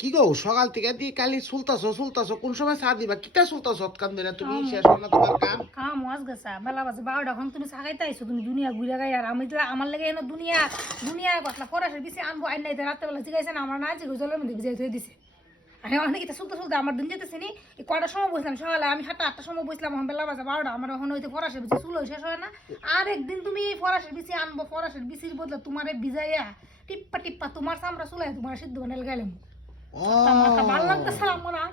কি গো সকাল থেকে দিয়ে কালি চুলতাছো কোন সময় চা দিবা কিতা চুলতাছো কান দিনা তুমি শেষ হল না তোমার কাম কাম ওয়াজ গেছা বেলা বাজে 12টা এখন তুমি সাগাইতে আইছো তুমি দুনিয়া ঘুরে গাই আর আমি তো আমার লাগে এনে দুনিয়া কথা ফরাসের বেশি আনবো আইন নাই রাতে বেলা জিগাইছে না আমার না জিগো জলের মধ্যে ভিজাই থই দিছে আর অনেক এটা চলতে আমার দিন যেতেছে নি এই কয়টার সময় বসলাম সকালে আমি 7-8টার সময় বসলাম এখন বেলা বাজে 12টা আমার এখন হইতে ফরাসের বেশি চুলো শেষ হয় না আর একদিন তুমি ফরাসের বেশি আনবো ফরাসের বেশির বদলে তোমারে ভিজাইয়া টিপ্পা তোমার চামড়া চুলাই তোমার সিদ্ধ বানাল গেলাম মাথা ভাল লাগতেছে আমার না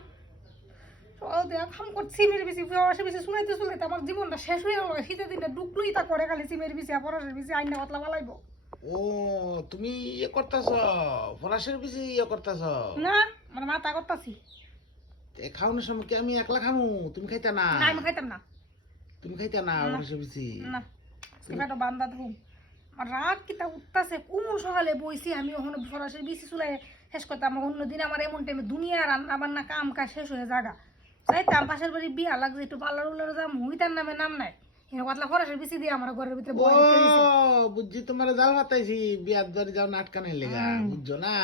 খাম করছি সিমের বেশি ফরাসের বেশি শুনাইতে আমার জীবনটা শেষ হয়ে গেল শীতের দিনটা ডুকলুই তা করে খালি সিমের বেশি ফরাসের বেশি আইনা পাতলা বালাইবো ও তুমি ইয়ে করতাছো ফরাসের বেশি ইয়ে করতাছো না মানে মাথা করতাছি খাওয়ানোর সময় কি আমি একলা খামু তুমি খাইতা না না আমি খাইতাম না তুমি খাইতা না ফরাসের বেশি না সেটা বান্দা ধুম আর রাত কিতা উঠতাছে কোন সকালে বইছি আমি ওখানে ফরাসের বেশি চুলাই শেষ করতাম অন্যদিন আমার এমন টাইমে দুনিয়া রান্না বান্না কাম কাজ শেষ হয়ে জাগা চাইতাম পাশের বাড়ি বিয়া লাগছে একটু পার্লার উল্লার যাম হুইতার নামে নাম নাই পাতলা ফরাসের বেশি দিয়ে আমার ঘরের ভিতরে ও বুঝছি তোমার জাল মাতাইছি বিয়ার বাড়ি যাও নাটকানের লেগা বুঝছো না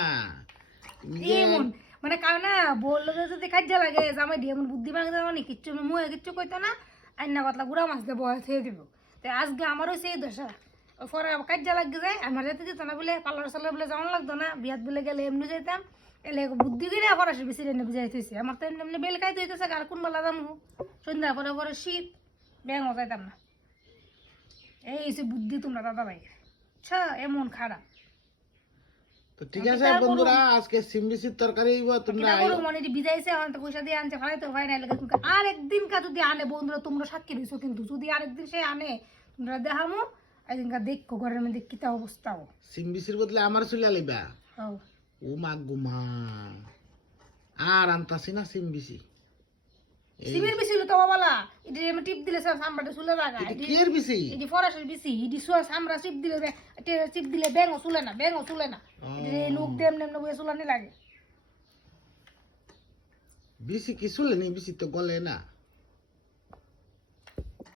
এমন মানে কারণ না বললো যদি কাজে লাগে জামাই দিয়ে এমন বুদ্ধি ভাঙে যাওয়া নি কিচ্ছু মুহে কিচ্ছু কইতো না আইনা পাতলা গুড়া মাছ দিয়ে বয়ে থয়ে দিব তো আজকে আমারও সেই দশা পরে কাজে লাগে যায় আমার যেতে যেত না বলে পার্লার সাল্লার বলে যাওয়ান লাগতো না বিয়াত বলে গেলে এমনি যেতাম এলে বুদ্ধি করে ফরাসের বেশি এনে বুঝাই থইছে আমার তো এমনি এমনি বেল খাইতে হইতেছে আর কোন বেলা যাবো সন্ধ্যা পরে পরে শীত ব্যাঙও যাইতাম না এই হচ্ছে বুদ্ধি তোমরা দাদা ভাই আচ্ছা এমন খারাপ তো ঠিক আছে বন্ধুরা আজকে সিমবিসির তরকারি তোমরা মানে বিজাইছে এখন তো পয়সা দিয়ে আনছে ফালাই তো হয় না লাগে আর একদিন কা যদি আনে বন্ধুরা তোমরা সাক্ষী রইছো কিন্তু যদি আরেকদিন সে আনে তোমরা দেখামো একদিনকা দেখো ঘরের মধ্যে কিতা অবস্থাও সিমবিসির বদলে আমার চুলা লইবা হও ও মা গুমা আর আনতাছি না সিমবিসি সিমের বিসি তো বাবালা এটি আমি টিপ দিলে সব সামরাটা চুলে লাগা এটা কি এর বিসি এটি ফরাসের বিসি এটি সুয়া সামরা চিপ দিলে ব্যাঙও চুলে না এটি লোক দেম নেম বয়ে চুলানি লাগে বিসি কি চুলে নি বিসি তো গলে না